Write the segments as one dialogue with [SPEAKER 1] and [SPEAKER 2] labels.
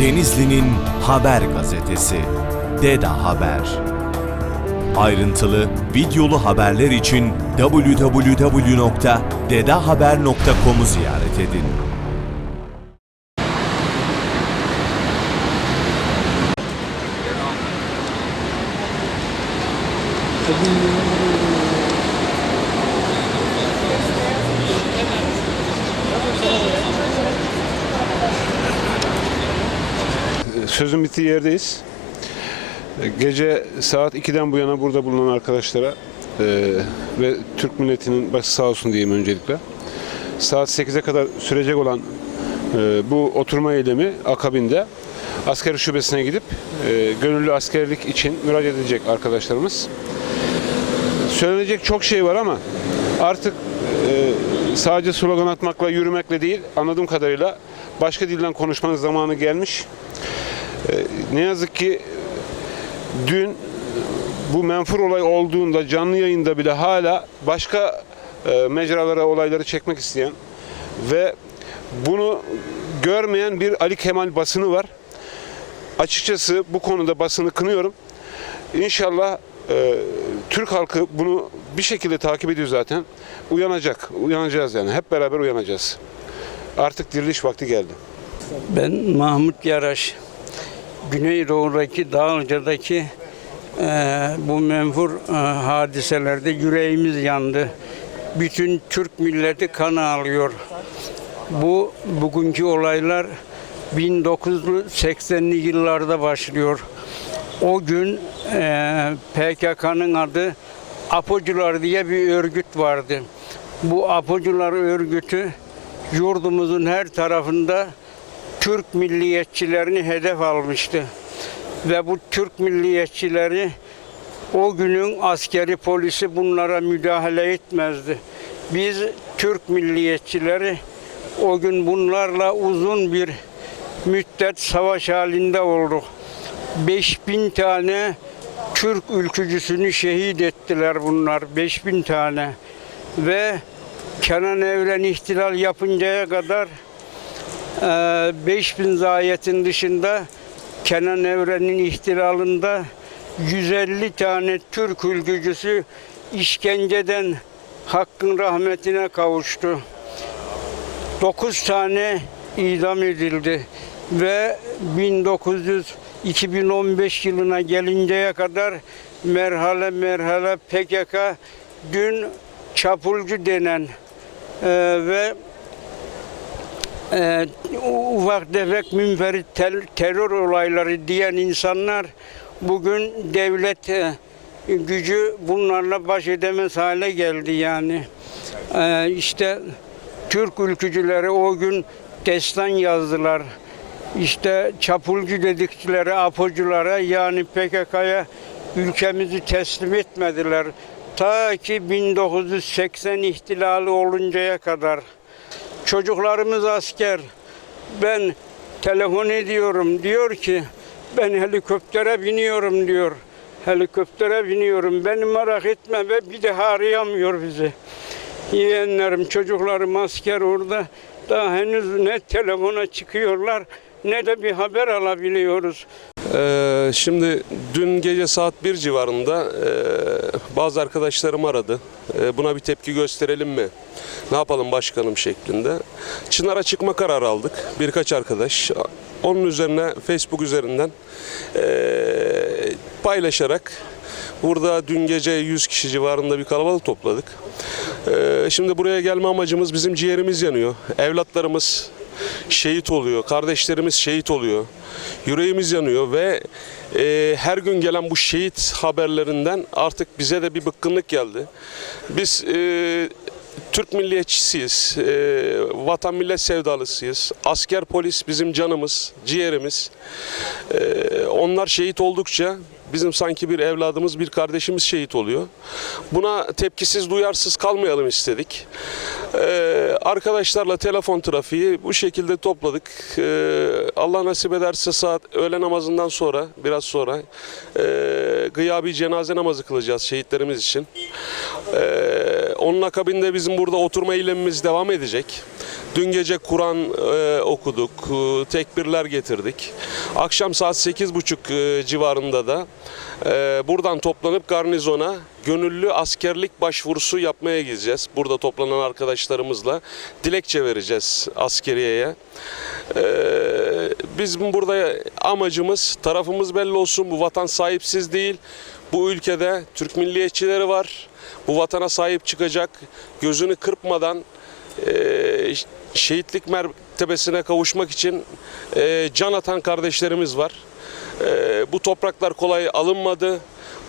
[SPEAKER 1] Denizli'nin haber gazetesi Deda Haber. Ayrıntılı videolu haberler için www.dedahaber.com'u ziyaret edin.
[SPEAKER 2] Sözün bittiği yerdeyiz. Gece saat 2'den bu yana burada bulunan arkadaşlara e, ve Türk milletinin başı sağ olsun diyeyim öncelikle. Saat 8'e kadar sürecek olan e, bu oturma eylemi akabinde asker şubesine gidip e, gönüllü askerlik için müracaat edecek arkadaşlarımız. Söylenecek çok şey var ama artık e, sadece slogan atmakla, yürümekle değil anladığım kadarıyla başka dilden konuşmanın zamanı gelmiş. Ne yazık ki dün bu menfur olay olduğunda canlı yayında bile hala başka e, mecralara olayları çekmek isteyen ve bunu görmeyen bir Ali Kemal basını var. Açıkçası bu konuda basını kınıyorum. İnşallah e, Türk halkı bunu bir şekilde takip ediyor zaten. Uyanacak. Uyanacağız yani. Hep beraber uyanacağız. Artık diriliş vakti geldi.
[SPEAKER 3] Ben Mahmut Yaraş. Güneydoğu'daki Dağlıca'daki e, bu menfur e, hadiselerde yüreğimiz yandı. Bütün Türk milleti kan ağlıyor. Bu bugünkü olaylar 1980'li yıllarda başlıyor. O gün e, PKK'nın adı Apocular diye bir örgüt vardı. Bu Apocular örgütü yurdumuzun her tarafında Türk milliyetçilerini hedef almıştı. Ve bu Türk milliyetçileri o günün askeri polisi bunlara müdahale etmezdi. Biz Türk milliyetçileri o gün bunlarla uzun bir müddet savaş halinde olduk. 5000 tane Türk ülkücüsünü şehit ettiler bunlar. 5000 tane. Ve Kenan Evren ihtilal yapıncaya kadar 5000 zayiyetin dışında Kenan Evren'in ihtilalında 150 tane Türk ülkücüsü işkenceden hakkın rahmetine kavuştu. 9 tane idam edildi ve 1900 2015 yılına gelinceye kadar merhale merhale PKK dün çapulcu denen e, ve e, ufak tefek münferit tel- terör olayları diyen insanlar bugün devlet e, gücü bunlarla baş edemez hale geldi yani. E, işte Türk ülkücüleri o gün destan yazdılar. İşte çapulcu dedikleri apoculara yani PKK'ya ülkemizi teslim etmediler. Ta ki 1980 ihtilali oluncaya kadar. Çocuklarımız asker. Ben telefon ediyorum. Diyor ki ben helikoptere biniyorum diyor. Helikoptere biniyorum. Beni merak etme ve bir daha arayamıyor bizi. Yeğenlerim, çocuklarım asker orada. Daha henüz ne telefona çıkıyorlar ne de bir haber alabiliyoruz.
[SPEAKER 4] Ee, şimdi dün gece saat 1 civarında e, bazı arkadaşlarım aradı. E, buna bir tepki gösterelim mi? Ne yapalım başkanım şeklinde. Çınar'a çıkma kararı aldık. Birkaç arkadaş. Onun üzerine Facebook üzerinden e, paylaşarak Burada dün gece 100 kişi civarında bir kalabalık topladık. Ee, şimdi buraya gelme amacımız bizim ciğerimiz yanıyor. Evlatlarımız şehit oluyor, kardeşlerimiz şehit oluyor. Yüreğimiz yanıyor ve e, her gün gelen bu şehit haberlerinden artık bize de bir bıkkınlık geldi. Biz e, Türk milliyetçisiyiz, e, vatan millet sevdalısıyız. Asker polis bizim canımız, ciğerimiz. E, onlar şehit oldukça bizim sanki bir evladımız, bir kardeşimiz şehit oluyor. Buna tepkisiz, duyarsız kalmayalım istedik. Ee, arkadaşlarla telefon trafiği bu şekilde topladık. Ee, Allah nasip ederse saat öğle namazından sonra, biraz sonra e, gıyabi cenaze namazı kılacağız şehitlerimiz için. Ee, onun akabinde bizim burada oturma eylemimiz devam edecek. Dün gece Kur'an e, okuduk, e, tekbirler getirdik. Akşam saat 8.30 e, civarında da e, buradan toplanıp garnizona gönüllü askerlik başvurusu yapmaya gideceğiz. Burada toplanan arkadaşlarımızla dilekçe vereceğiz askeriyeye. Ee, bizim burada amacımız, tarafımız belli olsun. Bu vatan sahipsiz değil. Bu ülkede Türk milliyetçileri var. Bu vatana sahip çıkacak, gözünü kırpmadan e, şehitlik mertebesine kavuşmak için e, can atan kardeşlerimiz var. E, bu topraklar kolay alınmadı.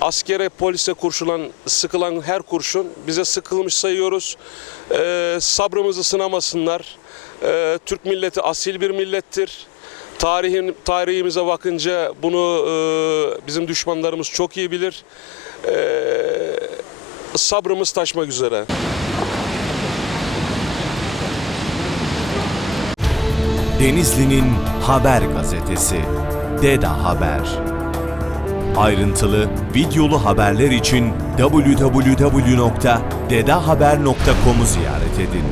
[SPEAKER 4] Askere, polise kurşulan, sıkılan her kurşun bize sıkılmış sayıyoruz. E, sabrımızı sınamasınlar. E, Türk milleti asil bir millettir. Tarihin tarihimize bakınca bunu e, bizim düşmanlarımız çok iyi bilir. E, sabrımız taşmak üzere.
[SPEAKER 1] Denizli'nin haber gazetesi Deda Haber. Ayrıntılı videolu haberler için www.dedahaber.com'u ziyaret edin.